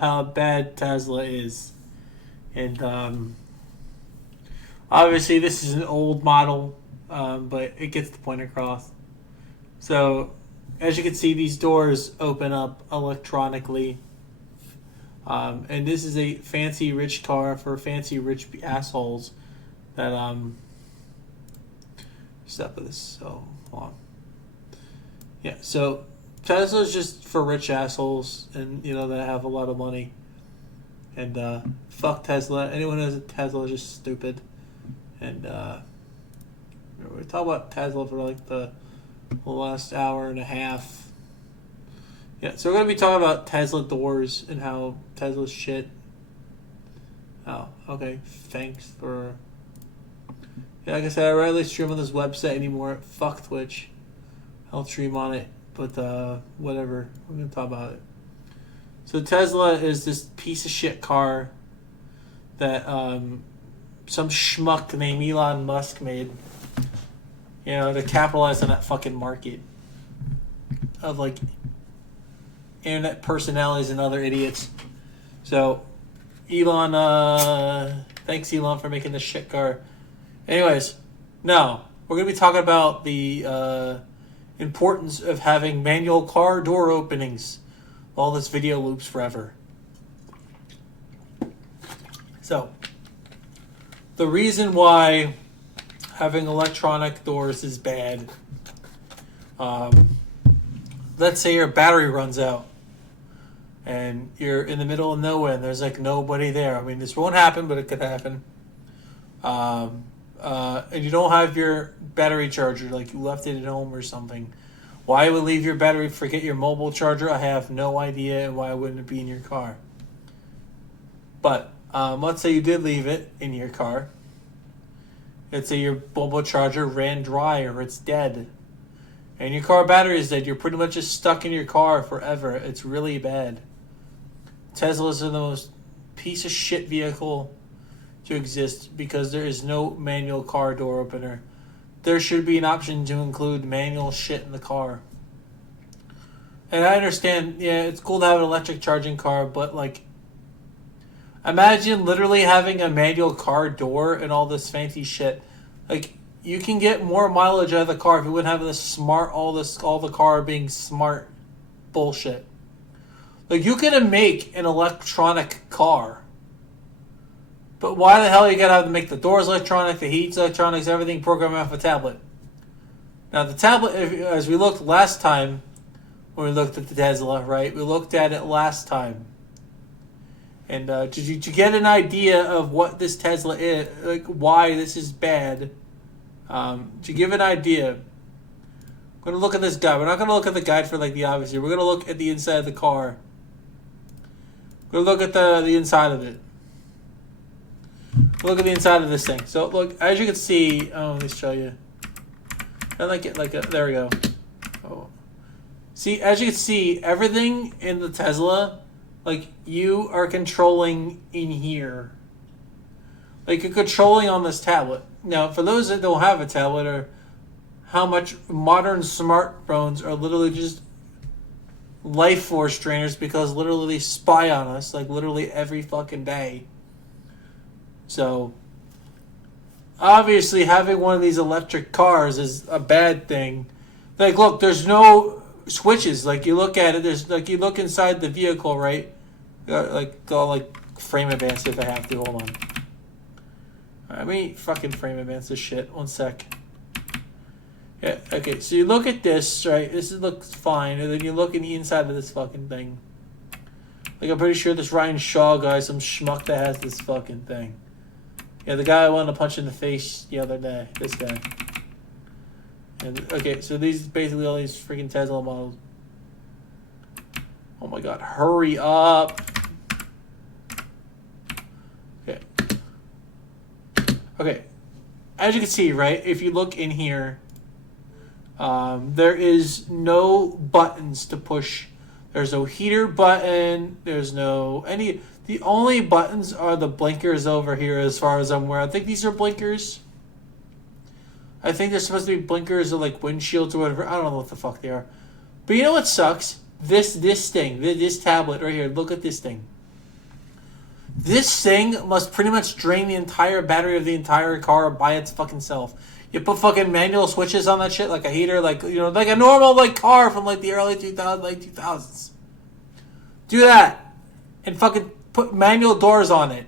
how bad Tesla is, and obviously this is an old model, but it gets the point across. So, as you can see, these doors open up electronically, and this is a fancy rich car for fancy rich assholes that step with this. So, hold on. Yeah, so Tesla's just for rich assholes and that have a lot of money. And fuck Tesla. Anyone who has a Tesla is just stupid. And we talk about Tesla for like the last hour and a half. Yeah, so we're gonna be talking about Tesla doors and how Tesla's shit. Oh, okay. Thanks for. Yeah, like I said, I rarely stream on this website anymore. Fuck Twitch. I'll stream on it, but whatever. We're gonna talk about it. So Tesla is this piece of shit car that some schmuck named Elon Musk made. To capitalize on that fucking market of like internet personalities and other idiots. So Elon, thanks Elon for making this shit car. Anyways, now we're gonna be talking about the importance of having manual car door openings while this video loops forever. So, the reason why having electronic doors is bad, let's say your battery runs out and you're in the middle of nowhere and there's like nobody there. I mean, this won't happen, but it could happen. And you don't have your battery charger, like you left it at home or something. Why would leave your battery, forget your mobile charger? I have no idea, and why wouldn't it be in your car? But let's say you did leave it in your car. Let's say your mobile charger ran dry or it's dead. And your car battery is dead. You're pretty much just stuck in your car forever. It's really bad. Teslas are the most piece of shit vehicle to exist because there is no manual car door opener. There should be an option to include manual shit in the car. And I understand, yeah, it's cool to have an electric charging car, but like, imagine literally having a manual car door and all this fancy shit. Like, you can get more mileage out of the car if you wouldn't have this smart, all the car being smart bullshit. Like, you could make an electronic car. But why the hell you gotta have to make the doors electronic, the heat's electronics, everything programmed off a tablet? Now the tablet, as we looked last time, when we looked at the Tesla, right? We looked at it last time. And to get an idea of what this Tesla is, like why this is bad, to give an idea, I'm going to look at this guide. We're not going to look at the guide for like the obvious here. We're going to look at the inside of the car. We're going to look at the inside of it. Look at the inside of this thing. So look, as you can see, let me show you. I like it like a, there we go. Oh. See, as you can see, everything in the Tesla, like you are controlling in here. Like you're controlling on this tablet. Now, for those that don't have a tablet, or how much modern smartphones are literally just life force trainers because literally they spy on us like literally every fucking day. So, obviously, having one of these electric cars is a bad thing. Like, look, there's no switches. Like, you look at it, there's like you look inside the vehicle, right? I'll like frame advance if I have to. Hold on. Let me fucking frame advance this shit. One sec. Yeah. Okay. So you look at this, right? This looks fine, and then you look in the inside of this fucking thing. Like, I'm pretty sure this Ryan Shaw guy, some schmuck that has this fucking thing. Yeah, the guy I wanted to punch in the face the other day. This guy. And okay, so these basically all these freaking Tesla models. Oh my god, hurry up. Okay. Okay. As you can see, right, if you look in here, there is no buttons to push. There's no heater button. There's no any. The only buttons are the blinkers over here as far as I'm aware. I think these are blinkers. I think they're supposed to be blinkers or like windshields or whatever. I don't know what the fuck they are. But you know what sucks? This thing, this tablet right here. Look at this thing. This thing must pretty much drain the entire battery of the entire car by its fucking self. You put fucking manual switches on that shit, like a heater, like, you know, like a normal like car from like the early 2000s, late 2000s. Do that, and fucking put manual doors on it,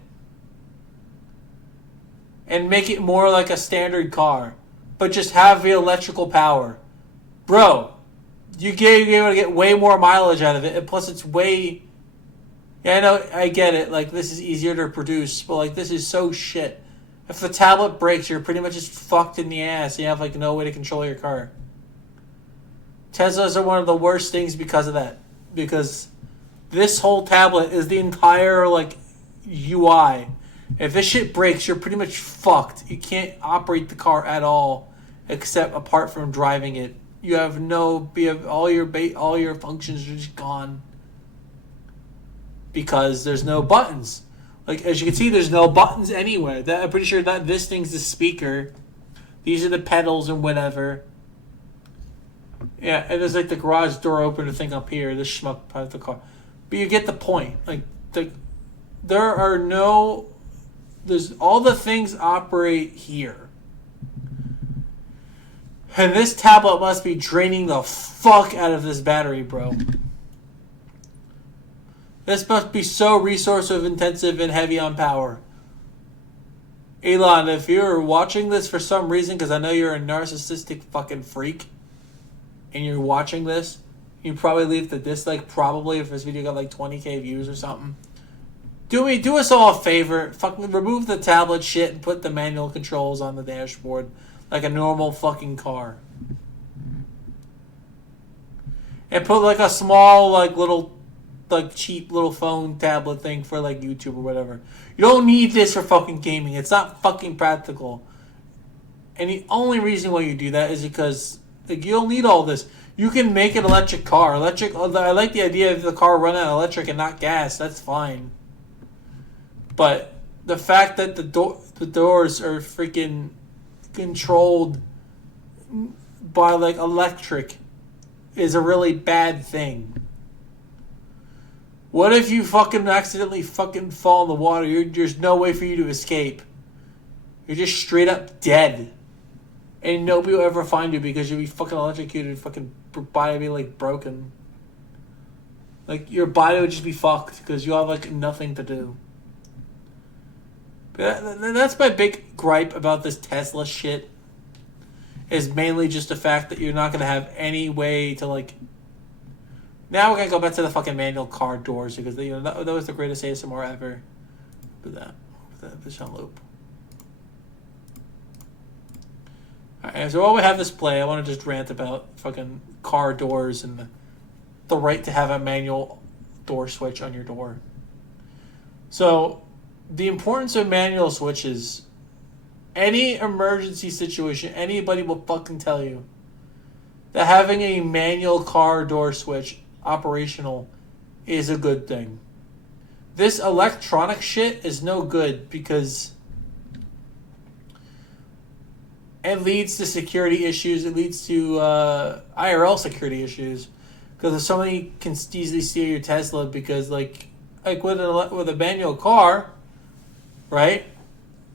and make it more like a standard car, but just have the electrical power, bro. You're able to get way more mileage out of it, and plus it's way. Yeah, I know, I get it. Like, this is easier to produce, but like, this is so shit. If the tablet breaks, you're pretty much just fucked in the ass. You have like no way to control your car. Teslas are one of the worst things because of that. Because this whole tablet is the entire like UI. If this shit breaks, you're pretty much fucked. You can't operate the car at all, except apart from driving it. You have all your functions are just gone. Because there's no buttons. Like, as you can see, there's no buttons anywhere. I'm pretty sure that this thing's the speaker. These are the pedals and whatever. Yeah, and there's like the garage door opener thing up here. This schmuck part of the car. But you get the point. Like, there's all the things operate here. And this tablet must be draining the fuck out of this battery, bro. This must be so resource intensive and heavy on power. Elon, if you're watching this for some reason, because I know you're a narcissistic fucking freak, and you're watching this, you probably leave the dislike, probably, if this video got like 20k views or something. Do us all a favor. Fucking remove the tablet shit and put the manual controls on the dashboard like a normal fucking car. And put like a small, like little, like cheap little phone tablet thing for like YouTube or whatever. You don't need this for fucking gaming. It's not fucking practical. And the only reason why you do that is because like, you don't need all this. You can make an electric car. I like the idea of the car running on electric and not gas. That's fine. But the fact that the doors are freaking controlled by like electric is a really bad thing. What if you fucking accidentally fucking fall in the water? There's no way for you to escape. You're just straight up dead. And nobody will ever find you because you'll be fucking electrocuted and fucking body will be like broken. Like your body would just be fucked because you have like nothing to do. But that's my big gripe about this Tesla shit. Is mainly just the fact that you're not going to have any way to like... Now we're going to go back to the fucking manual car doors because that was the greatest ASMR ever. Put that on loop. Alright, so while we have this play, I want to just rant about fucking car doors and the right to have a manual door switch on your door. So, the importance of manual switches, any emergency situation, anybody will fucking tell you that having a manual car door switch operational is a good thing. This electronic shit is no good because it leads to security issues. It leads to IRL security issues because if somebody can easily steal your Tesla because like with a manual car, right?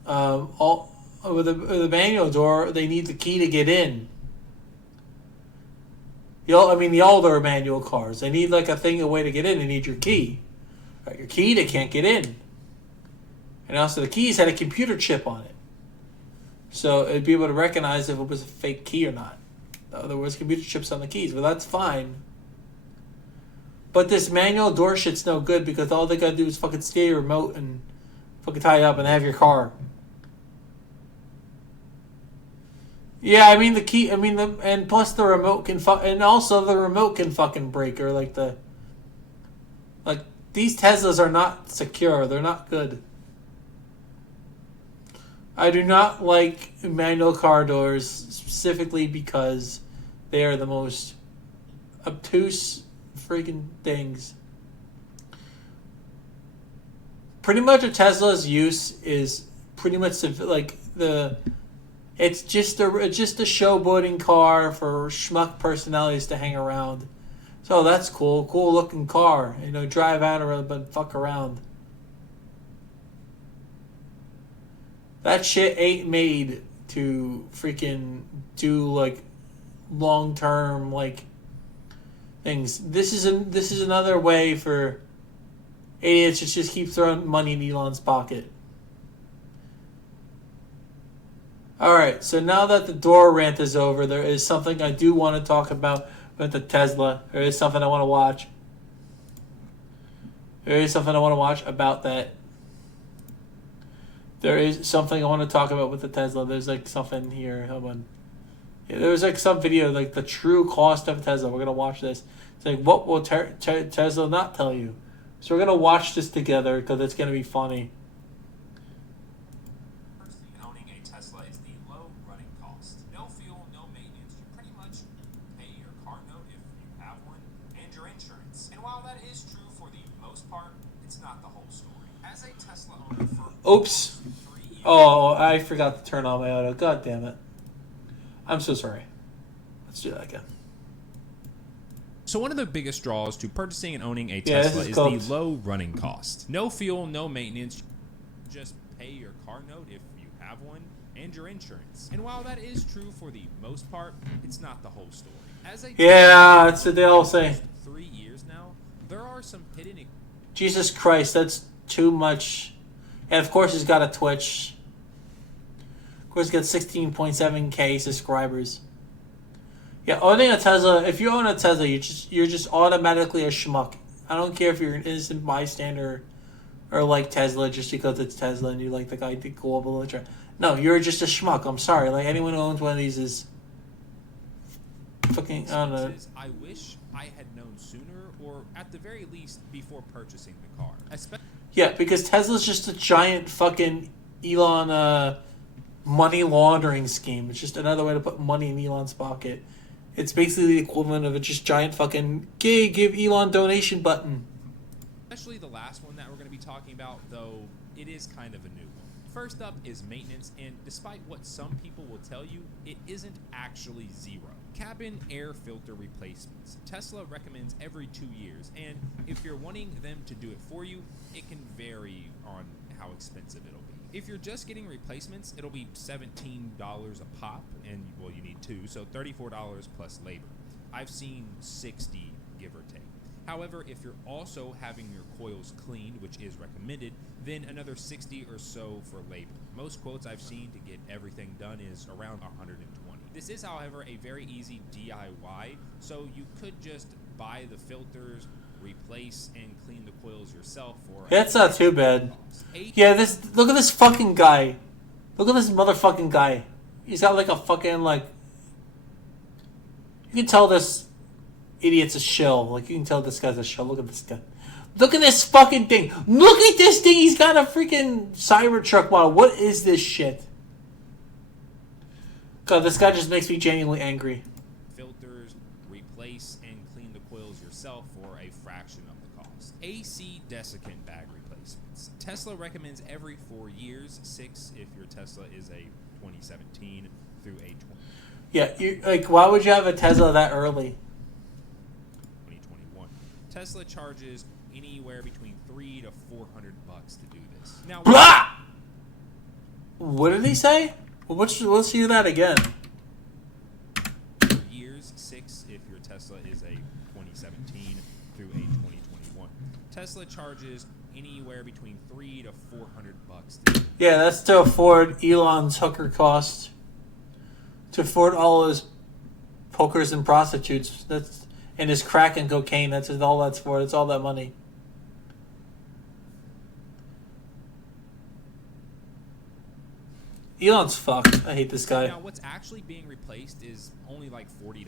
With a manual door, they need the key to get in. The older manual cars, they need like a way to get in. They need your key. Right, your key, they can't get in. And also the keys had a computer chip on it. So it'd be able to recognize if it was a fake key or not. There was computer chips on the keys, but that's fine. But this manual door shit's no good because all they gotta do is fucking steal your remote and fucking tie you up and have your car. Yeah, the key, and plus the remote can and also the remote can fucking break or these Teslas are not secure. They're not good. I do not like manual car doors specifically because they are the most obtuse freaking things. Pretty much a Tesla's use is pretty much it's just a showboating car for schmuck personalities to hang around. So that's cool looking car. Drive out or but fuck around. That shit ain't made to freaking do like long term like things. This is another way for idiots to just keep throwing money in Elon's pocket. Alright, so now that the door rant is over, there is something I do want to talk about with the Tesla. There is something I want to watch. There is something I want to watch about that. There is something I want to talk about with the Tesla. There's like something here. Hold on. Yeah, there was like some video, like the true cost of Tesla. We're going to watch this. It's like, what will Tesla not tell you? So we're going to watch this together because it's going to be funny. Owning a Tesla is the low running cost. No fuel, no maintenance. You pretty much pay your car note if you have one and your insurance. And while that is true for the most part, it's not the whole story. As a Tesla owner for Oops. 3 years, Oh, I forgot to turn on my auto. God damn it. I'm so sorry. Let's do that again. So one of the biggest draws to purchasing and owning a Yeah, Tesla this is is called- the low running cost. No fuel, no maintenance. Just pay your car note if you have one and your insurance. And while that is true for the most part, it's not the whole story. As a Yeah, that's what they all say. 3 years now, there are some hidden Jesus Christ, that's too much. And of course he's got a Twitch. Of course he's got 16.7k subscribers. Yeah, owning a Tesla, if you own a Tesla, you're just automatically a schmuck. I don't care if you're an innocent bystander or like Tesla just because it's Tesla and you like the guy to go over the No, you're just a schmuck. I'm sorry. Like anyone who owns one of these is fucking, I don't know. I wish I had known sooner, or at the very least before purchasing the car. Yeah, because Tesla's just a giant fucking Elon money laundering scheme. It's just another way to put money in Elon's pocket. It's basically the equivalent of a just giant fucking give Elon donation button. Especially the last one that we're going to be talking about, though it is kind of a new one. First up is maintenance, and despite what some people will tell you, it isn't actually zero. Cabin air filter replacements. Tesla recommends every 2 years, and if you're wanting them to do it for you, it can vary on how expensive it'll be. If you're just getting replacements, it'll be $17 a pop, and well, you need two, so $34 plus labor. I've seen 60, give or take. However, if you're also having your coils cleaned, which is recommended, then another 60 or so for labor. Most quotes I've seen to get everything done is around 120. This is, however, a very easy DIY, so you could just buy the filters, replace and clean the coils yourself for... That's not too bad. Yeah, look at this fucking guy. Look at this motherfucking guy. He's got like a fucking like... You can tell this idiot's a shill. Like, you can tell this guy's a shill. Look at this guy. Look at this fucking thing. Look at this thing. He's got a freaking Cybertruck model. What is this shit? God, this guy just makes me genuinely angry. Filters, replace and clean the coils yourself for a fraction of the cost. AC desiccant bag replacements. Tesla recommends every 4 years, 6 if your Tesla is a 2017 through a 20. Yeah, why would you have a Tesla that early? 2021. Tesla charges anywhere between $300 to $400 to do this. Now, Blah! What did he say? Well, let's hear that again. years, 6 if your Tesla is a 2017 through a 2021. Tesla charges anywhere between $300 to $400 to do this. Yeah, that's to afford Elon's hooker cost. To afford all his hookers and prostitutes. And his crack and cocaine. That's all that's for. It's all that money. Elon's fucked. I hate this guy. Now, what's actually being replaced is only like $40,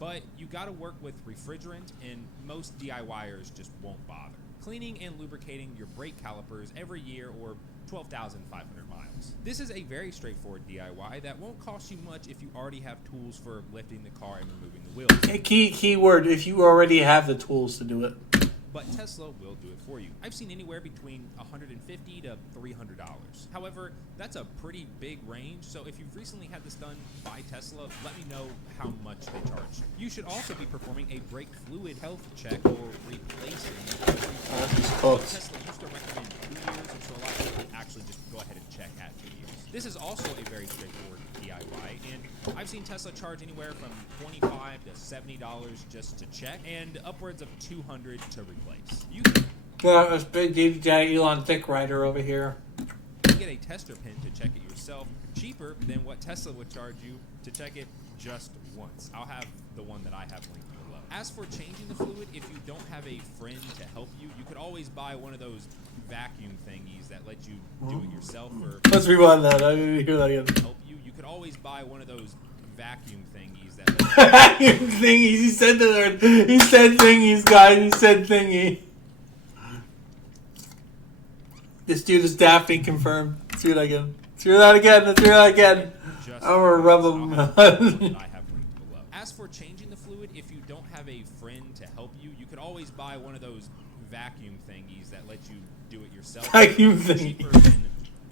but you got to work with refrigerant, and most DIYers just won't bother. Cleaning and lubricating your brake calipers every year, or 12,500 miles. This is a very straightforward DIY that won't cost you much if you already have tools for lifting the car and removing the wheels. Key word, if you already have the tools to do it. But Tesla will do it for you. I've seen anywhere between $150 to $300. However, that's a pretty big range, so if you've recently had this done by Tesla, let me know how much they charge. You should also be performing a brake fluid health check or replacing. That's cooked. Tesla used to recommend 2 years, and so a lot of people actually just go ahead and check at 2 years. This is also a very straightforward DIY, and I've seen Tesla charge anywhere from $25 to $70 just to check, and upwards of $200 to replace. You can This big DJ Elon Dick Rider over here. get a tester pin to check it yourself, cheaper than what Tesla would charge you to check it just once. I'll have the one that I have linked below. As for changing the fluid, if you don't have a friend to help you, you could always buy one of those vacuum thingies that let you do it yourself. Or Let's rewind that. I didn't hear that again. help you. You could always buy one of those vacuum thingies that let you Vacuum thingies. He said the word. He said thingies, guys. He said thingy. This dude is Daphne confirmed. Let's hear that again. Let's hear that again. Let's hear that again. just I'm gonna rub once. him. I'll have the one that I have linked below. As for changing the fluid, if you don't have a friend to help you, you could always buy one of those vacuum thingies that let you do it yourself. Vacuum Cheaper thingy. than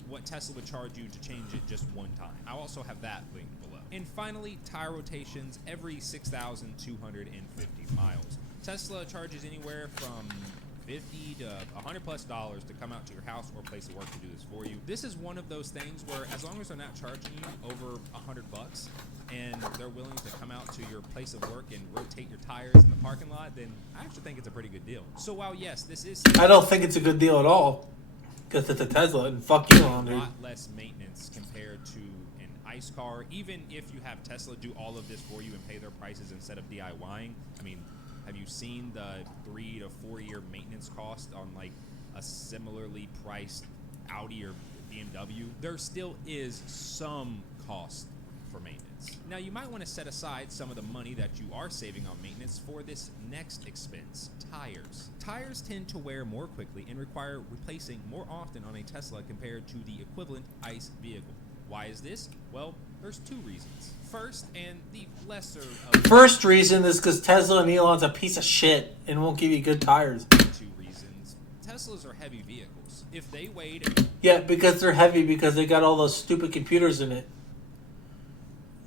what Tesla would charge you to change it just one time. I'll also have that linked below. And finally, tire rotations every 6,250 miles. Tesla charges anywhere from $50 to $100+ to come out to your house or place of work to do this for you. This is one of those things where, as long as they're not charging you over $100 and they're willing to come out to your place of work and rotate your tires in the parking lot, then I actually think it's a pretty good deal. So while yes, this is I don't think it's a good deal at all. Because it's a Tesla and fuck you on a dude. lot less maintenance compared to an ICE car, even if you have Tesla do all of this for you and pay their prices instead of DIYing. I mean, have you seen the 3 to 4 year maintenance cost on like a similarly priced Audi or BMW? There still is some cost for maintenance. Now you might want to set aside some of the money that you are saving on maintenance for this next expense, tires. Tires tend to wear more quickly and require replacing more often on a Tesla compared to the equivalent ICE vehicle. Why is this? Well, there's two reasons. First, and the lesser of First reason is because Tesla and Elon's a piece of shit and won't give you good tires. the two reasons, Teslas are heavy vehicles. If they weighed Yeah, because they're heavy because they got all those stupid computers in it.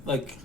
Like,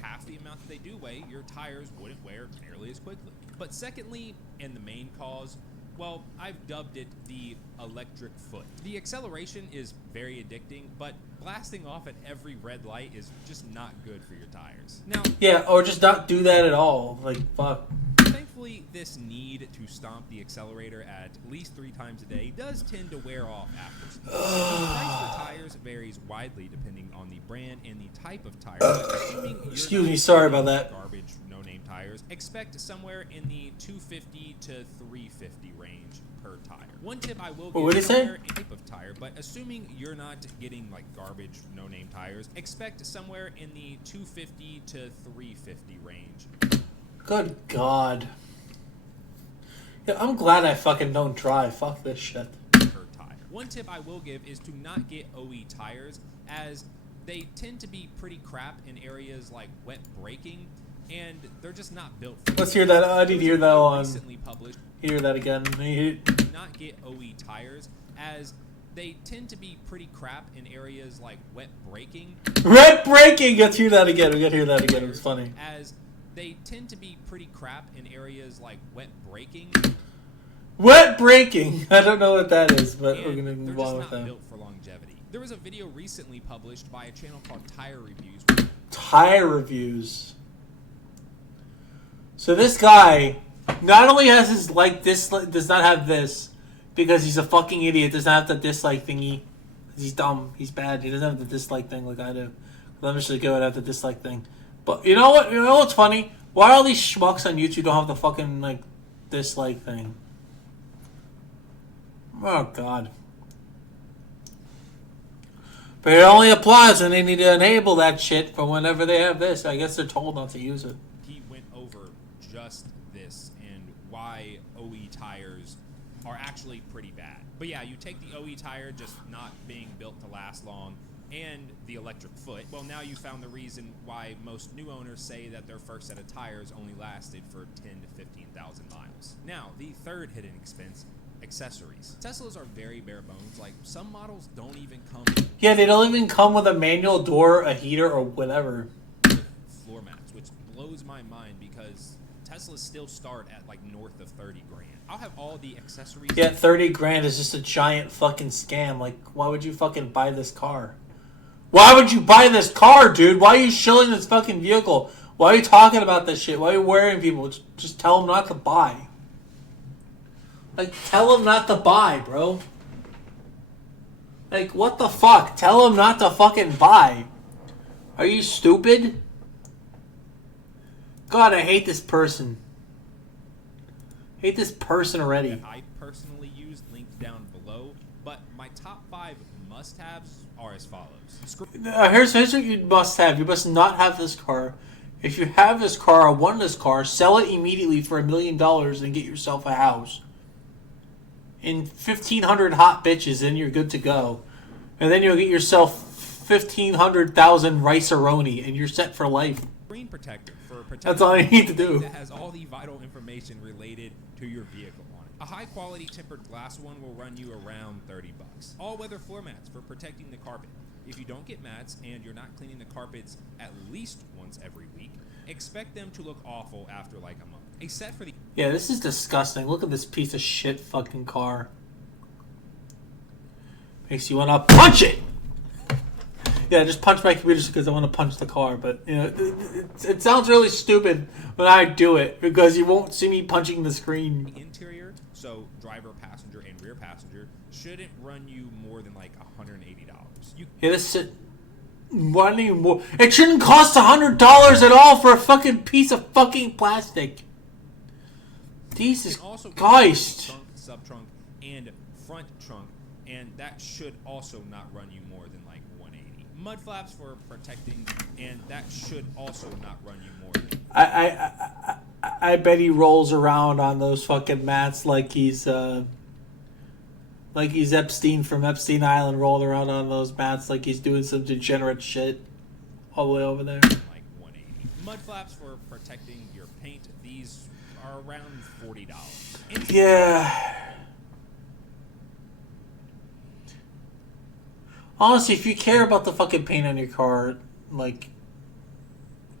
half the amount that they do weigh, your tires wouldn't wear nearly as quickly. But secondly, and the main cause, well, I've dubbed it the electric foot. The acceleration is very addicting, but blasting off at every red light is just not good for your tires. Now, yeah, or just not do that at all. Like, fuck. thankfully, this need to stomp the accelerator at least 3 times a day does tend to wear off after some time. The price for tires varies widely depending on the brand and the type of tire. But assuming you're Excuse not me, sorry getting about that. Garbage, no-name tires. Expect somewhere in the $250 to $350 range per tire. One tip I will give What'd he say? somewhere in type of tire, but assuming you're not getting like garbage, no-name tires, expect somewhere in the $250 to $350 range. Good God. Yeah, I'm glad I fucking don't drive. Fuck this shit. Per tire. One tip I will give is to not get OE tires, as they tend to be pretty crap in areas like wet braking, and they're just not built for Let's hear that. I need to hear that one. recently published. Hear that again. Do not get OE tires, as they tend to be pretty crap in areas like wet braking. Red braking! Let's hear that again. We gotta hear that again. It was funny. As they tend to be pretty crap in areas like wet braking. Wet braking! I don't know what that is, but we're And gonna they're move just on with not that. built for longevity. There was a video recently published by a channel called Tire Reviews. Tire reviews. So this guy not only has his does not have this because he's a fucking idiot. Does not have the dislike thingy. He's dumb. He's bad. He doesn't have the dislike thing like I do. I'm just gonna go without the dislike thing. But you know what? You know what's funny? Why all these schmucks on YouTube don't have the fucking like dislike thing? Oh God. But it only applies when they need to enable that shit for whenever they have this. I guess they're told not to use it. He went over just this and why OE tires are actually pretty bad. But yeah, you take the OE tire just not being built to last long and the electric foot. Well, now you found the reason why most new owners say that their first set of tires only lasted for 10 to 15,000 miles. Now, the third hidden expense, accessories. Teslas are very bare bones. Like, some models don't even come Yeah, they don't even come with a manual door, a heater, or whatever. with floor mats, which blows my mind because Teslas still start at like north of 30 grand. I'll have all the accessories. Yeah, 30 grand is just a giant fucking scam. Like, why would you fucking buy this car? Why would you buy this car, dude? Why are you shilling this fucking vehicle? Why are you talking about this shit? Why are you worrying people? Just tell them not to buy. Like, tell them not to buy, bro. Like, what the fuck? Tell them not to fucking buy. Are you stupid? God, I hate this person. Hate this person already. That I personally used, linked down below, but my top 5 must-haves are as follows. Here's what you must have. You must not have this car. If you have this car or want this car, sell it immediately for $1 million and get yourself a house. In 1,500 hot bitches, then you're good to go. And then you'll get yourself 1,500,000 rice-a-roni, and you're set for life. Screen protector for protecting. That's all you need to do. That has all the vital information related to your vehicle on it. A high-quality tempered glass one will run you around $30. All-weather floor mats for protecting the carpet. If you don't get mats and you're not cleaning the carpets at least once every week, expect them to look awful after like a month. A set for the... Yeah, this is disgusting. Look at this piece of shit fucking car. Makes you want to punch it! Yeah, just punch my computer because I want to punch the car. But, you know, it sounds really stupid when I do it because you won't see me punching the screen. Interior, so driver, passenger, and rear passenger, shouldn't run you more than like $180. Yeah, this shit... Running more. It shouldn't cost $100 at all for a fucking piece of fucking plastic. Jesus Christ. Trunk, sub-trunk, and front trunk, and that should also not run you more than like $180. Mud flaps for protecting, and that should also not run you more than... I bet he rolls around on those fucking mats like he's Epstein from Epstein Island, rolling around on those mats like he's doing some degenerate shit all the way over there. Like 180. Mud flaps for protecting your paint. These are around $40. Yeah. Honestly, if you care about the fucking paint on your car, like,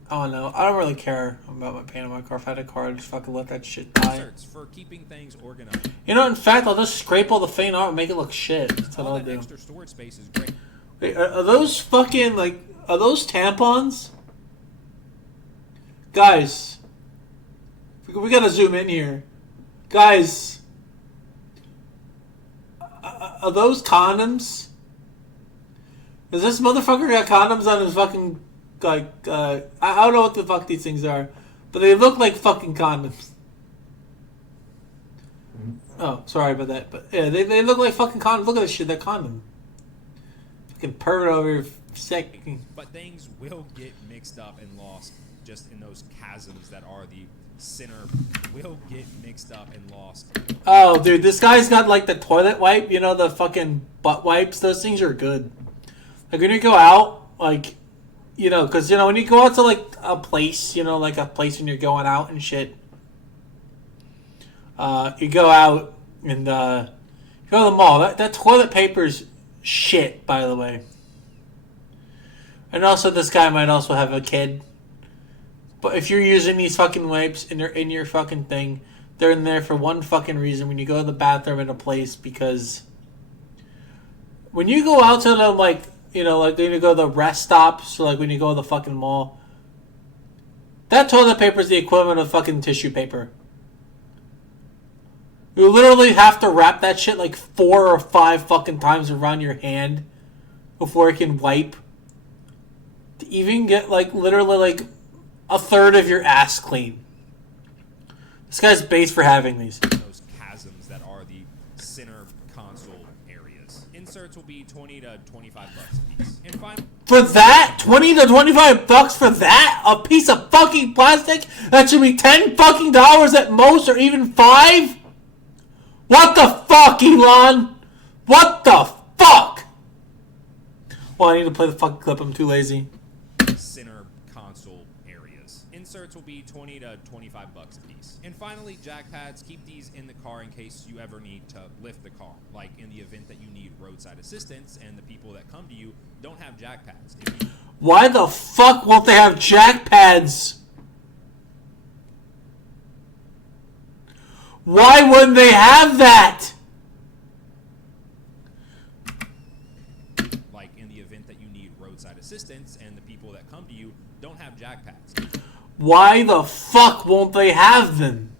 I don't know. I don't really care about my paint on my car. If I had a car, I'd just fucking let that shit die. For keeping things organized. You know, in fact, I'll just scrape all the paint out and make it look shit. That's what I'll do. Extra storage space is great. Wait, are those fucking, like, are those tampons? Guys. We gotta zoom in here. Guys. Are those condoms? Does this motherfucker got condoms on his fucking... Like, I don't know what the fuck these things are, but they look like fucking condoms. Oh, sorry about that, but yeah, they look like fucking condoms. Look at this shit, that condom. Fucking pervert over here, sick. But things will get mixed up and lost just in those chasms that are the center. Will get mixed up and lost. Oh, dude, this guy's got like the toilet wipe, you know, the fucking butt wipes. Those things are good. Like when you go out, like. You know, because, you know, when you go out to, like, a place, you know, like a place when you're going out and shit, you go out and, you go to the mall. That toilet paper's shit, by the way. And also, this guy might also have a kid. But if you're using these fucking wipes and they're in your fucking thing, they're in there for one fucking reason when you go to the bathroom in a place, because when you go out to the, like... You know, like when you go to the rest stops, or like when you go to the fucking mall. That toilet paper is the equivalent of fucking tissue paper. You literally have to wrap that shit like 4 or 5 fucking times around your hand before it can wipe. To even get like literally like a third of your ass clean. This guy's base for having these. Those chasms that are the center console areas. Inserts will be $20 to $25 a piece. And finally, for that? $20 to $25 for that? A piece of fucking plastic? That should be $10 fucking dollars at most, or even $5? What the fuck, Elon? What the fuck? Well, I need to play the fucking clip. I'm too lazy. Center console areas. Inserts will be $20 to $25 a piece. And finally, jack pads. Keep these in the car in case you ever need to lift the car. Like in the event that you need roadside assistance and the people that come to you don't have jack pads. Why the fuck won't they have jack pads? Why wouldn't they have that? Like in the event that you need roadside assistance and the people that come to you don't have jack pads. Why the fuck won't they have them?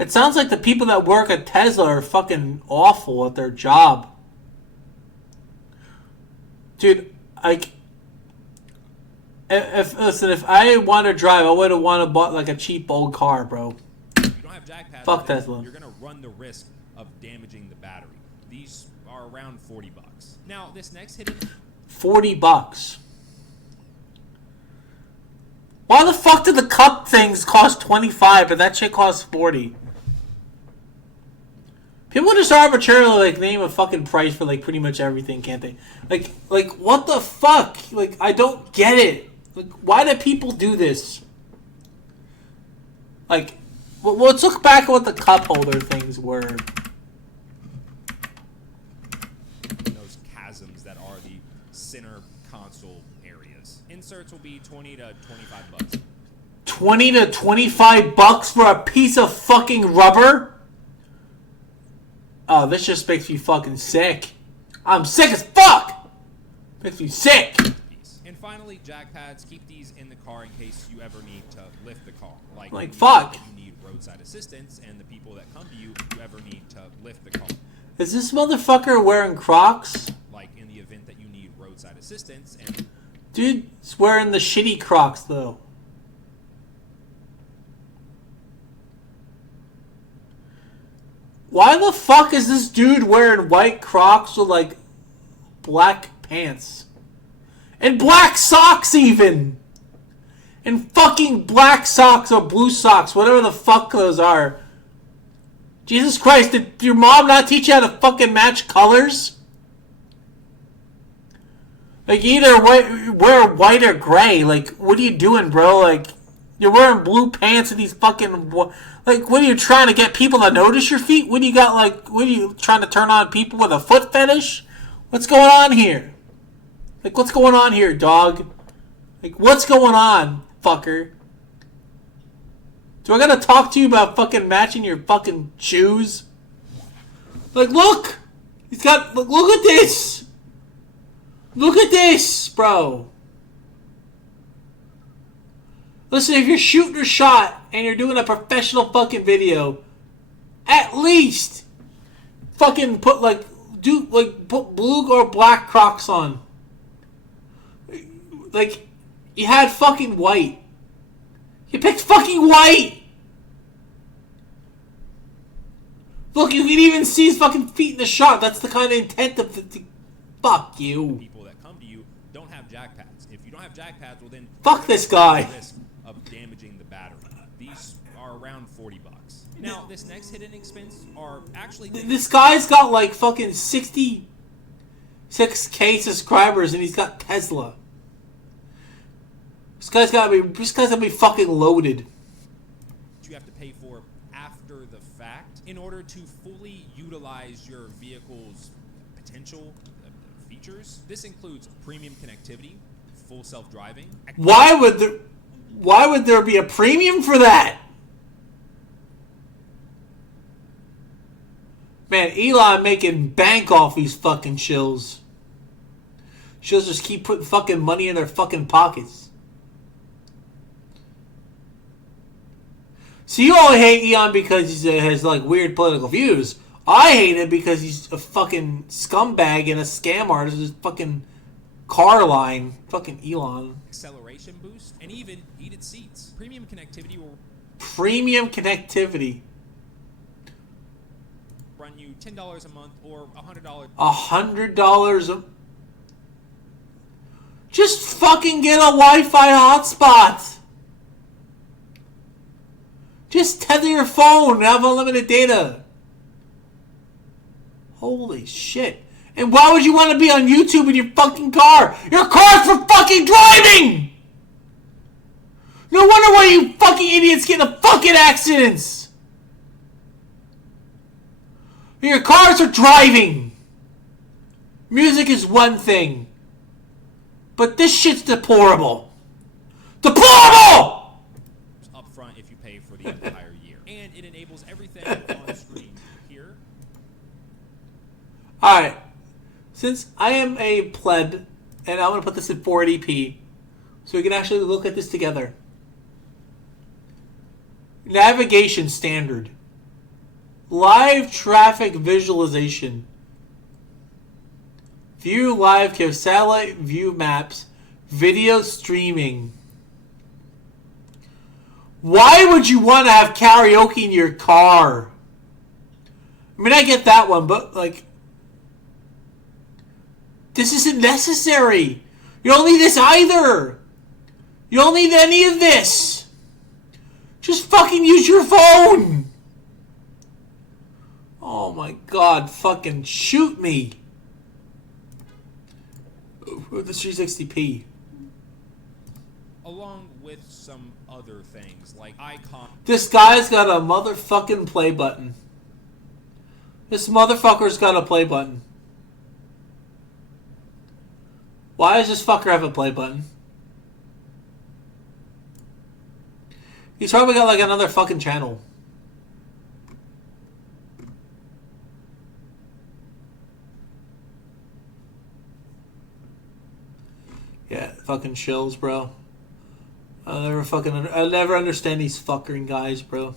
It sounds like the people that work at Tesla are fucking awful at their job. Dude, if I want to drive, I would have wanted to bought like a cheap old car, bro. If you don't have jack pads, Fuck Tesla. You're gonna run the risk of damaging the battery. These are around $40. Now, this next hidden $40. Why the fuck did the cup things cost $25, but that shit costs $40? People just arbitrarily like name a fucking price for like pretty much everything, can't they? Like what the fuck? Like I don't get it. Like why do people do this? Like, well, let's look back at what the cup holder things were. those chasms that are the center console areas. Inserts will be $20 to $25. $20 to $25 for a piece of fucking rubber? Oh, this just makes me fucking sick. I'm sick as fuck! Makes me sick! And finally, jack pads. Keep these in the car in case you ever need to lift the car. Like fuck. You need roadside assistance, and the people that come to you ever need to lift the car. Is this motherfucker wearing Crocs? Like in the event that you need roadside assistance, and Dude's wearing the shitty Crocs, though. Why the fuck is this dude wearing white Crocs with, like, black pants? And black socks, even! And fucking black socks or blue socks, whatever the fuck those are. Jesus Christ, did your mom not teach you how to fucking match colors? Like, either wear white or gray. Like, what are you doing, bro? Like, you're wearing blue pants and these fucking... Like, what are you trying to get people to notice your feet? What do you got, like... What are you trying to turn on people with a foot fetish? What's going on here? Like, what's going on here, dog? Like, what's going on, fucker? Do I gotta talk to you about fucking matching your fucking shoes? Like, look! He's got... Look at this! Look at this, bro. Listen, if you're shooting a shot and you're doing a professional fucking video, at least fucking put put blue or black Crocs on. Like, you had fucking white. You picked fucking white. Look, you can even see his fucking feet in the shot. That's the kind of intent of the fuck you. people that come to you don't have jack pads. If you don't have jack pads, well then Fuck this guy. risk of damaging the battery. These are around $40. Now, this next hidden expense are actually This guy's got like fucking 66K subscribers and he's got Tesla. This guy's gotta be fucking loaded. you have to pay for after the fact in order to fully utilize your vehicle's potential features. This includes premium connectivity, full self-driving. Why would there be a premium for that? Man, Elon making bank off these fucking shills. Shills just keep putting fucking money in their fucking pockets. So you all hate Elon because he has like weird political views. I hate him because he's a fucking scumbag and a scam artist. His fucking car line. Fucking Elon. Acceleration boost, and even heated seats. Premium connectivity will Premium connectivity. run you $10 a month or $100. $100 a... Just fucking get a Wi-Fi hotspot. Just tether your phone and have unlimited data. Holy shit. And why would you want to be on YouTube in your fucking car? Your car's for fucking driving! No wonder why you fucking idiots get in fucking accidents! Your cars are driving! Music is one thing. But this shit's deplorable. Deplorable! Up front if you pay for the the entire year. And it enables everything on screen here. Alright. Since I am a pleb, and I'm going to put this in 480p, so we can actually look at this together. Navigation standard. Live traffic visualization. View live give satellite view maps. Video streaming. Why would you want to have karaoke in your car? I mean, I get that one, but like, this isn't necessary. You don't need this either. You don't need any of this. Just fucking use your phone. Oh my god, fucking shoot me. With the 360p. Along with some other things like icon. This guy's got a motherfucking play button. This motherfucker's got a play button. Why does this fucker have a play button? He's probably got like another fucking channel. Yeah, fucking chills, bro. I never understand these fucking guys, bro.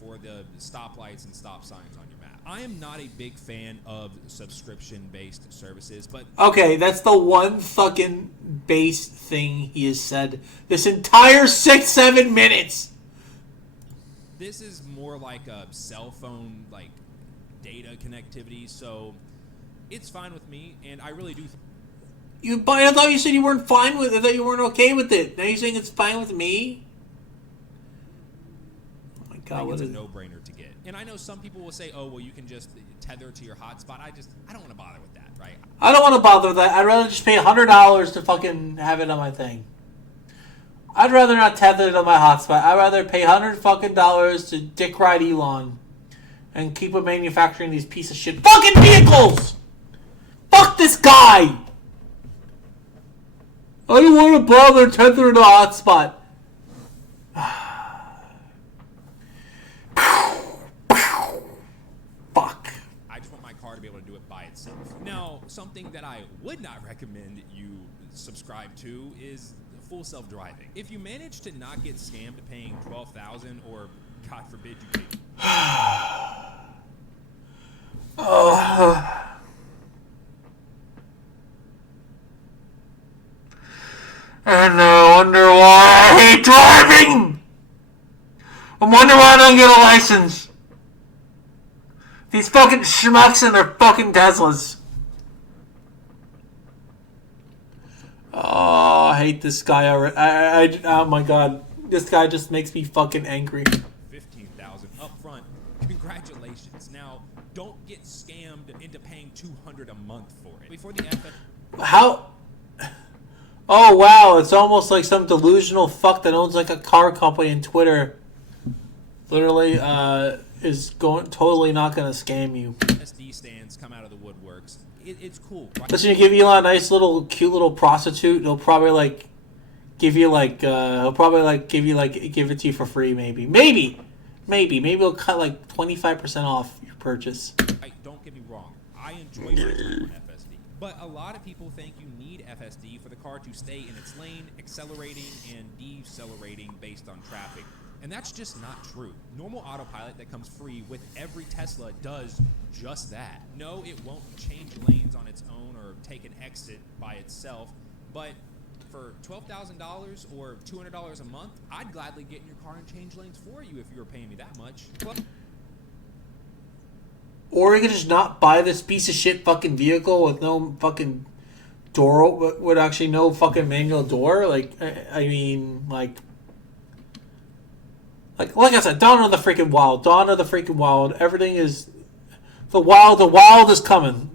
For the stoplights and stop signs on your map. I am not a big fan of subscription-based services, but okay, that's the one fucking base thing he has said this entire 6-7 minutes. This is more like a cell phone, like data connectivity, so it's fine with me, and I really do. I thought you said you weren't fine with it. I thought you weren't okay with it. Now you're saying it's fine with me? Oh my god, what is a no-brainer to get. And I know some people will say, oh, well, you can just tether to your hotspot. I don't want to bother with that, right? I don't want to bother with that. I'd rather just pay $100 to fucking have it on my thing. I'd rather not tether it on my hotspot. I'd rather pay $100 fucking to dick ride Elon and keep on manufacturing these piece of shit fucking vehicles. Fuck this guy. I don't want to bother tethering a hotspot. Fuck. I just want my car to be able to do it by itself. Now, something that I would not recommend you subscribe to is full self-driving. If you manage to not get scammed paying $12,000 or, God forbid, you pay... And I wonder why I hate driving! I wonder why I don't get a license. These fucking schmucks and their fucking Teslas. Oh, I hate this guy already. Oh my god. This guy just makes me fucking angry. $15,000 up front. Congratulations. Now, don't get scammed into paying $200 a month for it. Before the How? Oh wow, it's almost like some delusional fuck that owns like a car company in Twitter. Literally, is totally not gonna scam you. SD stands come out of the woodworks. It's cool. Listen, you give Elon a nice little, cute little prostitute. He'll probably like give you like give it to you for free. Maybe he'll cut like 25% off your purchase. Don't get me wrong. I enjoy my time on FSD, but a lot of people think you need FSD for the car to stay in its lane, accelerating and decelerating based on traffic. And that's just not true. Normal autopilot that comes free with every Tesla does just that. No, it won't change lanes on its own or take an exit by itself, but for $12,000 or $200 a month, I'd gladly get in your car and change lanes for you if you were paying me that much. Or you could just not buy this piece of shit fucking vehicle with no fucking door, with actually no fucking manual door. Like, I mean, like I said, Dawn of the freaking Wild. Everything is the wild is coming.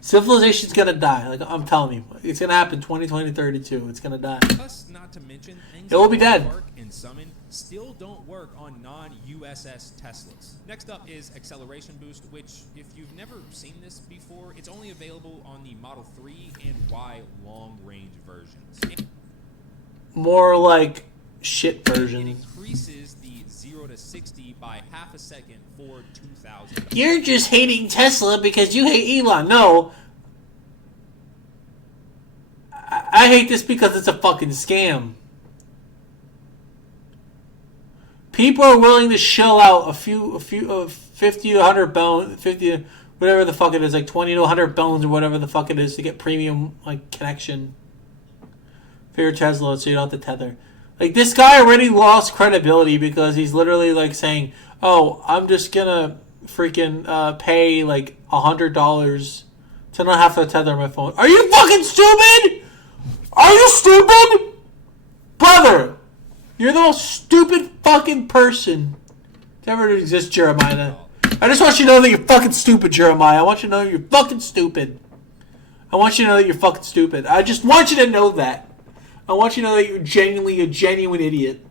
Civilization's gonna die. Like I'm telling you, it's gonna happen. 2032. It's gonna die. Plus, not to mention, things it will be dead. Work and summon still don't work on non-USS Teslas. Next up is acceleration boost, which, if you've never seen this before, it's only available on the Model 3 and Y long-range versions. More like shit It version. increases the 0 to 60 by half a second for 2,000. You're just hating Tesla because you hate Elon. No. I hate this because it's a fucking scam. People are willing to shell out a few 50 to 100 bones, 50, whatever the fuck it is, like 20 to 100 bones or whatever the fuck it is to get premium like connection for your Tesla so you don't have to tether. Like, this guy already lost credibility because he's literally like saying, oh, I'm just gonna freaking pay like $100 to not have to tether my phone. Are you fucking stupid? Are you stupid? Brother, you're the most stupid fucking person to ever exist, Jeremiah. I just want you to know that you're fucking stupid, Jeremiah. I want you to know you're fucking stupid. I want you to know that you're fucking stupid. I just want you to know that. I want you to know that you're genuinely a genuine idiot.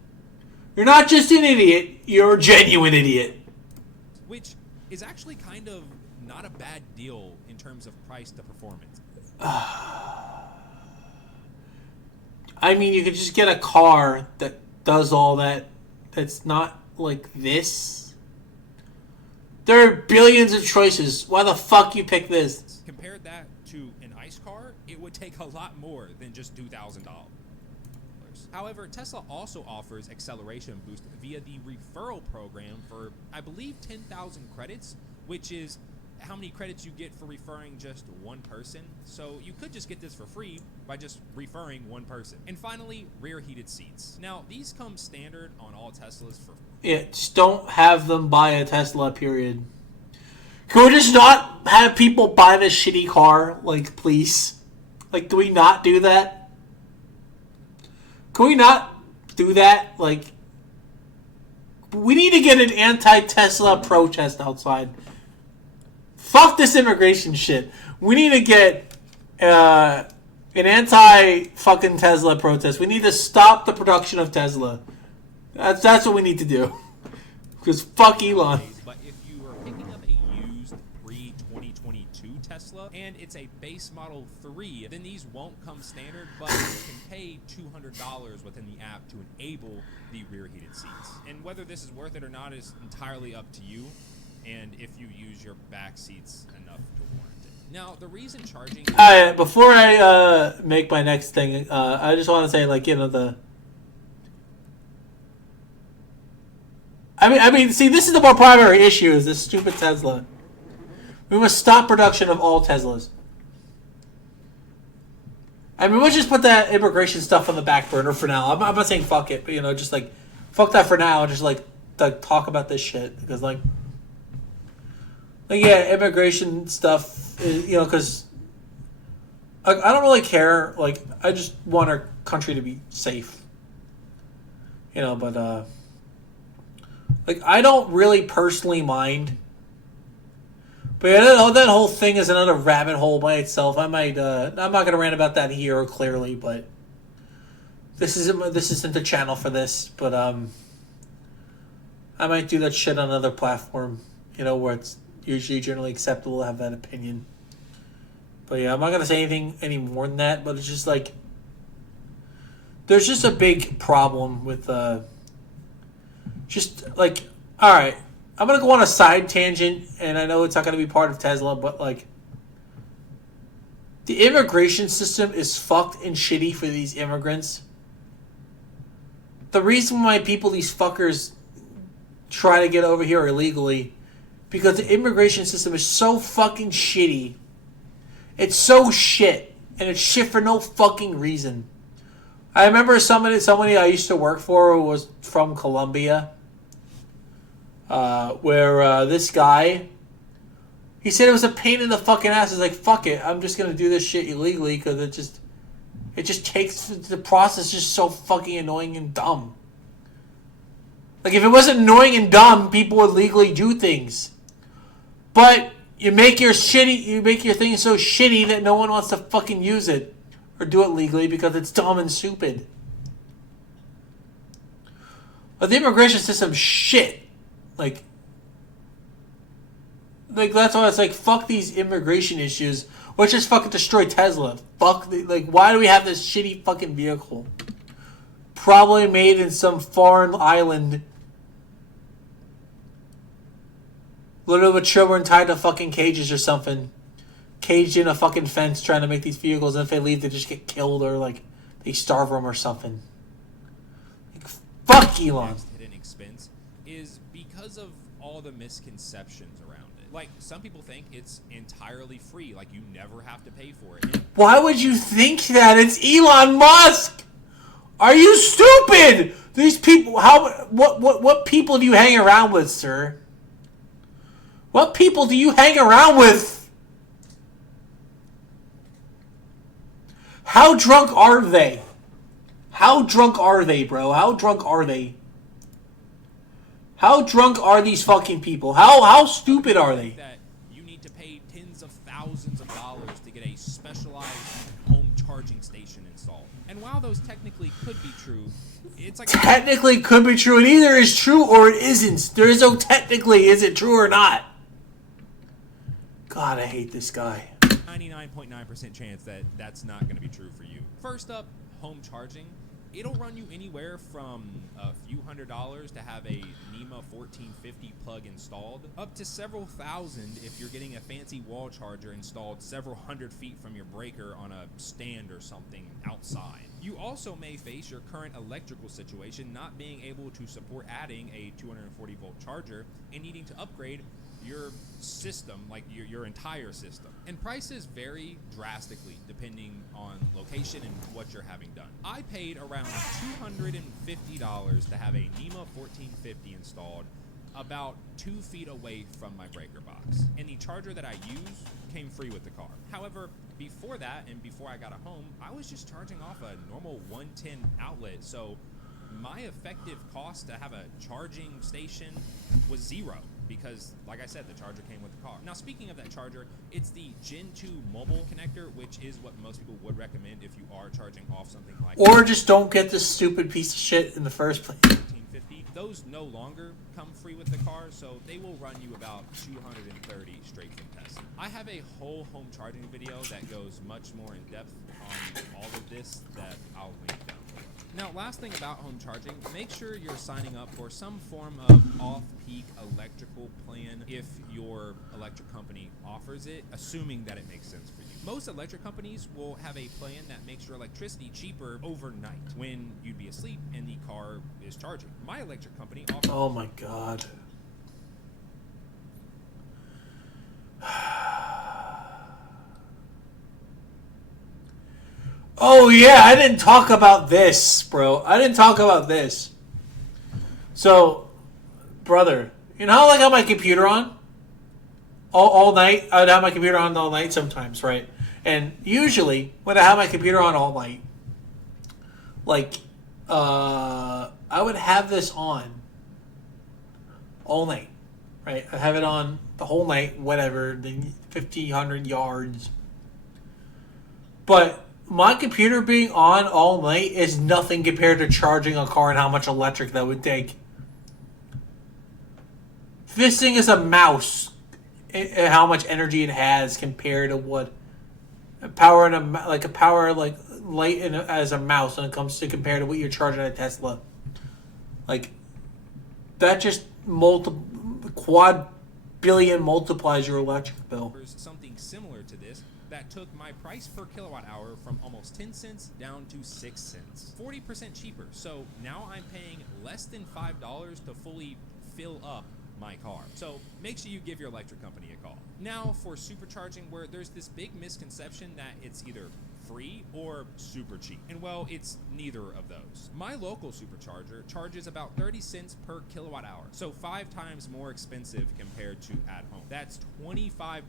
You're not just an idiot, you're a genuine idiot. Which is actually kind of not a bad deal in terms of price to performance. I mean, you could just get a car that does all that. That's not like this. There are billions of choices. Why the fuck you pick this? Compare that to an ICE car, it would take a lot more than just $2,000. However, Tesla also offers acceleration boost via the referral program for, I believe, 10,000 credits, which is how many credits you get for referring just one person. So you could just get this for free by just referring one person. And finally, rear heated seats. Now, these come standard on all Teslas for... Yeah, just don't have them buy a Tesla, period. Can we just not have people buy this shitty car? Like, please? Like, do we not do that? Can we not do that? Like, we need to get an anti-Tesla protest outside. Fuck this immigration shit. We need to get an anti-fucking Tesla protest. We need to stop the production of Tesla. That's what we need to do. Because fuck Elon. But if you are picking up a used pre-2022 Tesla and it's a base model 3, then these won't come standard, but you can pay $200 within the app to enable the rear heated seats. And whether this is worth it or not is entirely up to you, and if you use your back seats enough to warrant it. Now, the reason charging... Alright, before I make my next thing, I just want to say, like, you know, the... I mean, see, this is the more primary issue, is this stupid Tesla. We must stop production of all Teslas. I mean, we'll just put that immigration stuff on the back burner for now. I'm not saying fuck it, but, you know, just, like, fuck that for now, just, like talk about this shit, because, like, yeah, immigration stuff, you know, because I don't really care. Like, I just want our country to be safe. You know, but, like, I don't really personally mind. But yeah, that whole thing is another rabbit hole by itself. I might, I'm not going to rant about that here, clearly, but this isn't the channel for this, but, I might do that shit on another platform, you know, where it's usually generally acceptable to have that opinion. But yeah, I'm not going to say anything any more than that, but it's just like, there's just a big problem with, just like, alright, I'm going to go on a side tangent, and I know it's not going to be part of Tesla, but like, the immigration system is fucked and shitty for these immigrants. The reason why these fuckers try to get over here illegally, because the immigration system is so fucking shitty. It's so shit, and it's shit for no fucking reason. I remember somebody I used to work for who was from Colombia, where this guy, he said it was a pain in the fucking ass. He's like, fuck it, I'm just gonna do this shit illegally because it just takes, the process just so fucking annoying and dumb. Like, if it wasn't annoying and dumb, people would legally do things. But you make your thing so shitty that no one wants to fucking use it or do it legally because it's dumb and stupid. But the immigration system's shit. Like that's why it's like, fuck these immigration issues. Let's just fucking destroy Tesla. Why do we have this shitty fucking vehicle? probably made in some foreign island. Literally with children tied to fucking cages or something. Caged in a fucking fence trying to make these vehicles, and if they leave, they just get killed or, like, they starve them or something. Like, fuck Elon. Next hidden expense is because of all the misconceptions around it. Like, some people think it's entirely free, like you never have to pay for it. Why would you think that? It's Elon Musk! Are you stupid? These people, what people do you hang around with, sir? What people do you hang around with? How drunk are they? How drunk are they, bro? How drunk are they? How drunk are these fucking people? How stupid are they? That you need to pay tens of thousands of dollars to get a specialized home charging station installed. And while those technically could be true, it's like technically could be true. It either is true or it isn't. There is no technically is it true or not. God, I hate this guy. 99.9% chance that that's not going to be true for you. First up, home charging. It'll run you anywhere from a few $100s to have a NEMA 1450 plug installed, up to several thousand if you're getting a fancy wall charger installed several hundred feet from your breaker on a stand or something outside. You also may face your current electrical situation not being able to support adding a 240 volt charger and needing to upgrade your system, like your entire system. And prices vary drastically depending on location and what you're having done. I paid around $250 to have a NEMA 1450 installed about 2 feet away from my breaker box. And the charger that I use came free with the car. However, before that and before I got a home, I was just charging off a normal 110 outlet, so my effective cost to have a charging station was zero because, like I said, the charger came with the car. Now, speaking of that charger, it's the Gen 2 mobile connector, which is what most people would recommend if you are charging off something like or just don't get this stupid piece of shit in the first place. 1450. Those no longer come free with the car, so they will run you about $230 straight from Tesla. I have a whole home charging video that goes much more in depth on all of this that I'll link down below. Now, last thing about home charging, make sure you're signing up for some form of off-peak electrical plan if your electric company offers it, assuming that it makes sense for you. Most electric companies will have a plan that makes your electricity cheaper overnight when you'd be asleep and the car is charging. My electric company offers... Oh my god. Oh yeah, I didn't talk about this, bro. I didn't talk about this. So, brother, you know how like I have my computer on? All night? I'd have my computer on all night sometimes, right? And usually, when I have my computer on all night, like, I would have this on all night, right? I'd have it on the whole night, whatever, the 50, 100 yards. But my computer being on all night is nothing compared to charging a car and how much electric that would take. This thing is a mouse, and how much energy it has compared to what power in light as a mouse when it comes to compared to what you're charging a Tesla. Like that just quad billion multiplies your electric bill. Something similar to this that took my price per kilowatt hour from almost 10 cents down to 6 cents. 40% cheaper. So now I'm paying less than $5 to fully fill up my car. So make sure you give your electric company a call. Now for supercharging, where there's this big misconception that it's either free or super cheap. And well, it's neither of those. My local supercharger charges about 30 cents per kilowatt hour, so 5 times more expensive compared to at home. That's $25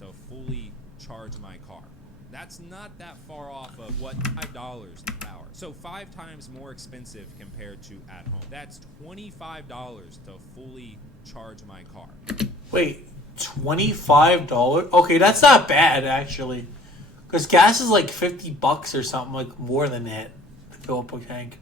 to fully charge my car. That's not that far off of what $5 per hour. So 5 times more expensive compared to at home. That's $25 to fully charge my car. Wait, $25? Okay, that's not bad actually. Because gas is like $50 or something, like more than that to fill up a tank.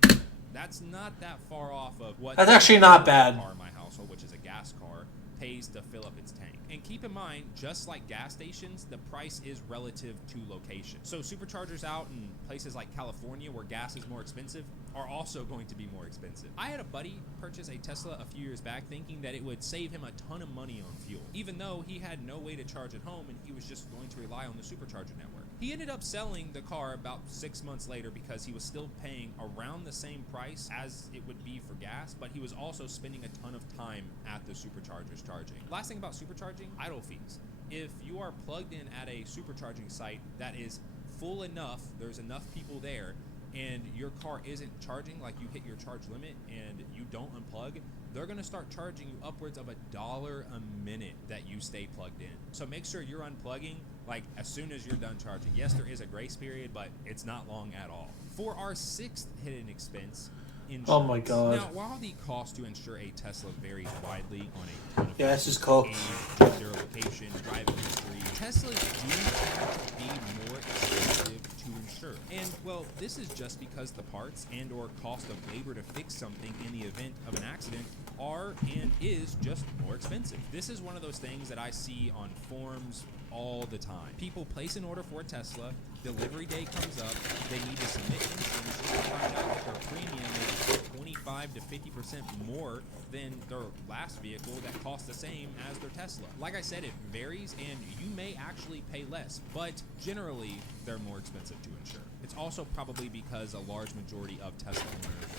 That's not that far off of what that's actually not bad. Car in my household, which is a gas car, pays to fill up its tank. And keep in mind, just like gas stations, the price is relative to location. So superchargers out in places like California where gas is more expensive are also going to be more expensive. I had a buddy purchase a Tesla a few years back thinking that it would save him a ton of money on fuel, even though he had no way to charge at home and he was just going to rely on the supercharger network. He ended up selling the car about 6 months later because he was still paying around the same price as it would be for gas, but he was also spending a ton of time at the superchargers charging. Last thing about supercharging, idle fees. If you are plugged in at a supercharging site that is full enough, there's enough people there, and your car isn't charging, like you hit your charge limit and you don't unplug, they're going to start charging you upwards of $1 a minute that you stay plugged in. So make sure you're unplugging like as soon as you're done charging. Yes, there is a grace period, but it's not long at all. For our 6th hidden expense, insurance. Oh my god. Now, while the cost to insure a Tesla varies widely on a ton of Yeah, this is cool. age, gender, location, driving history, Teslas do tend to be more expensive to insure. And, well, this is just because the parts and or cost of labor to fix something in the event of an accident are and is just more expensive. This is one of those things that I see on forums all the time. People place an order for a Tesla, delivery day comes up, they need to submit insurance, to find out that their premium is 25 to 50% more than their last vehicle that costs the same as their Tesla. Like I said, it varies and you may actually pay less, but generally they're more expensive to insure. It's also probably because a large majority of Tesla owners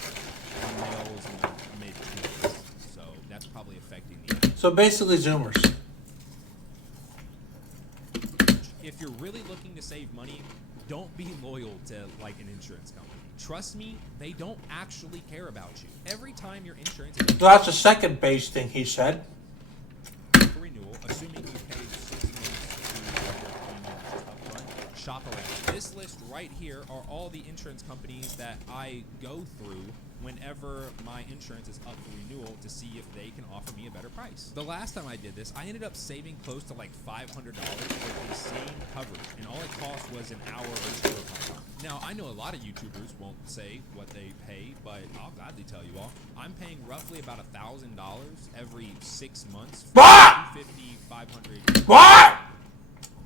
are males in their mid-20s, so that's probably affecting the. So basically, Zoomers. If you're really looking to save money, don't be loyal to like an insurance company. Trust me, they don't actually care about you. Every time your insurance is So that's the second base thing he said. up for renewal, assuming you paid 6 months to your premiums upfront, shop around. This list right here are all the insurance companies that I go through whenever my insurance is up for renewal to see if they can offer me a better price. The last time I did this, I ended up saving close to like $500 for the same coverage, and all it cost was an hour or two of my time. Now, I know a lot of YouTubers won't say what they pay, but I'll gladly tell you all. I'm paying roughly about $1,000 every 6 months for What? 250, 500. What?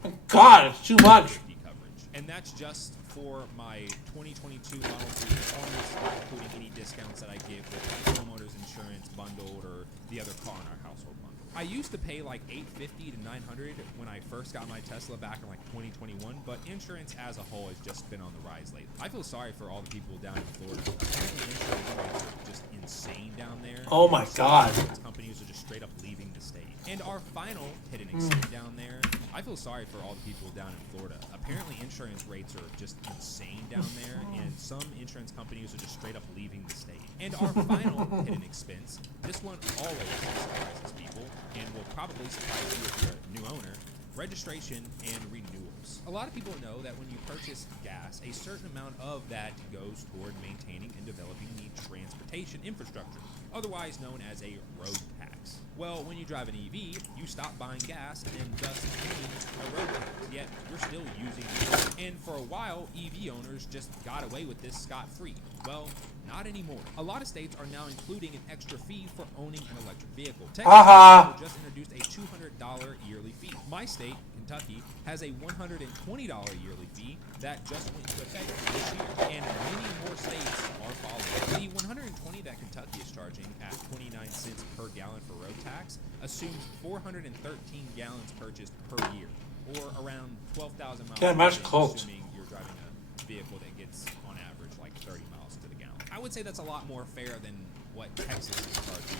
Oh God, it's too much. Coverage. And that's just for my 2022 Model 3 Performance, not including any discounts that I get with like homeowners insurance bundled or the other car in our household bundle. I used to pay like $850 to $900 when I first got my Tesla back in like 2021, but insurance as a whole has just been on the rise lately. I feel sorry for all the people down in Florida. Apparently insurance rates are just insane down there. Oh my God. Insurance companies are just straight up leaving the state. And our final hidden expense down there, I feel sorry for all the people down in Florida. Apparently insurance rates are just insane down there, and some insurance companies are just straight up leaving the state. And our final hidden expense, this one always surprises people and will probably surprise you if you're a new owner, registration and renewals. A lot of people know that when you purchase gas, a certain amount of that goes toward maintaining and developing the transportation infrastructure, otherwise known as a road tax. Well, when you drive an EV, you stop buying gas and thus paying a road tax, yet you're still using it. And for a while, EV owners just got away with this scot-free. Well, not anymore. A lot of states are now including an extra fee for owning an electric vehicle. Texas just introduced a $200 yearly fee. My state, Kentucky, has a $120 yearly fee that just went into effect this year, and many more states are following. The $120 that Kentucky is charging at 29 cents per gallon for road tax assumes 413 gallons purchased per year, or around 12,000 miles. Yeah, that's close. Assuming you're driving a vehicle that gets on average like 30 miles to the gallon. I would say that's a lot more fair than what Texas is charging,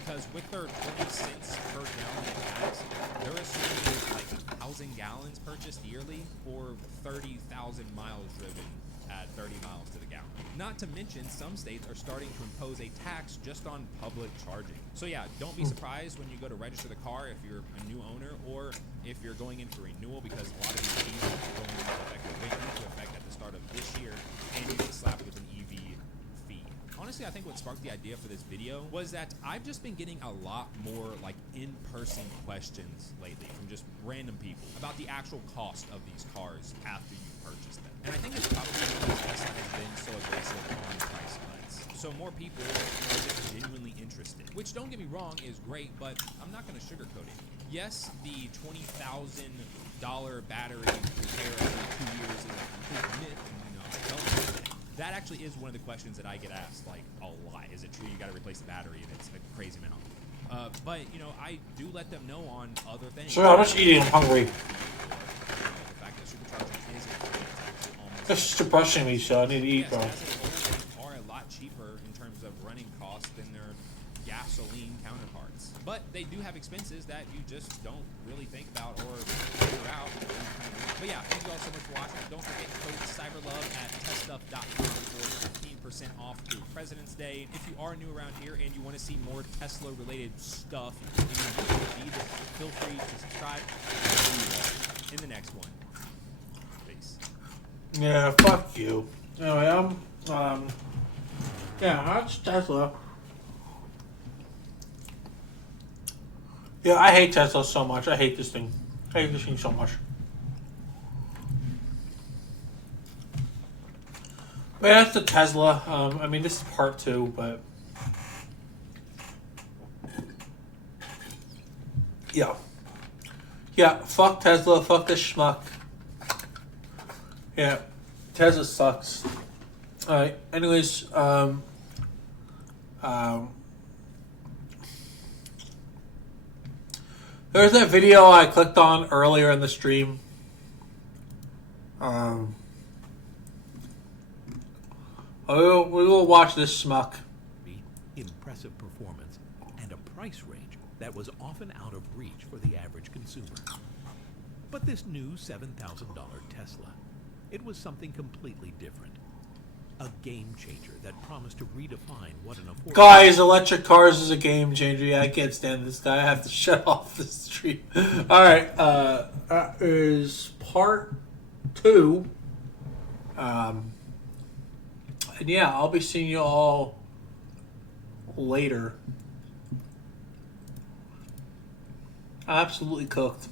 because with their 20 cents per gallon in tax, they're assuming like 1,000 gallons purchased yearly or 30,000 miles driven at 30 miles to the gallon. Not to mention, some states are starting to impose a tax just on public charging. So yeah, don't be surprised when you go to register the car if you're a new owner or if you're going in for renewal, because a lot of these fees are going into effect at the start of this year, and you get slapped with an EV fee. Honestly, I think what sparked the idea for this video was that I've just been getting a lot more like in-person questions lately from just random people about the actual cost of these cars after you purchase them. And I think it's probably because Tesla has been so aggressive on price cuts. So more people are just genuinely interested, which, don't get me wrong, is great, but I'm not going to sugarcoat it. Yes, the $20,000 battery repair every 2 years is a complete myth, and I don't know that. that actually is one of the questions that I get asked like a lot. Is it true you got to replace the battery and it's a crazy amount? But I do let them know on other things. So I'm just eating. I'm hungry. The fact that supercharging is almost. It's depressing me, so I need to eat, bro. Yes, as a whole, they are a lot cheaper in terms of running costs than their gasoline counterparts. But they do have expenses that you just don't really think about or figure out. But yeah, thank you all so much for watching. Don't forget code CyberLove at teststuff.com for 15% off through President's Day. If you are new around here and you want to see more Tesla-related stuff feel free to subscribe. In the next one. Peace. Yeah, fuck you. Anyway, yeah, that's Tesla. Yeah, I hate Tesla so much. I hate this thing. I hate this thing so much. But that's the Tesla. I mean, this is part 2, but yeah. Yeah, fuck Tesla. Fuck this schmuck. Yeah, Tesla sucks. Alright, anyways, there's that video I clicked on earlier in the stream. We will watch this schmuck. Impressive performance and a price range that was often out of reach for the average consumer. But this new $7,000 Tesla, it was something completely different. A game changer that promised to redefine what an affordable... Guys, electric cars is a game changer. Yeah, I can't stand this guy. I have to shut off the stream. Alright, that is part 2. And yeah, I'll be seeing you all later. Absolutely cooked.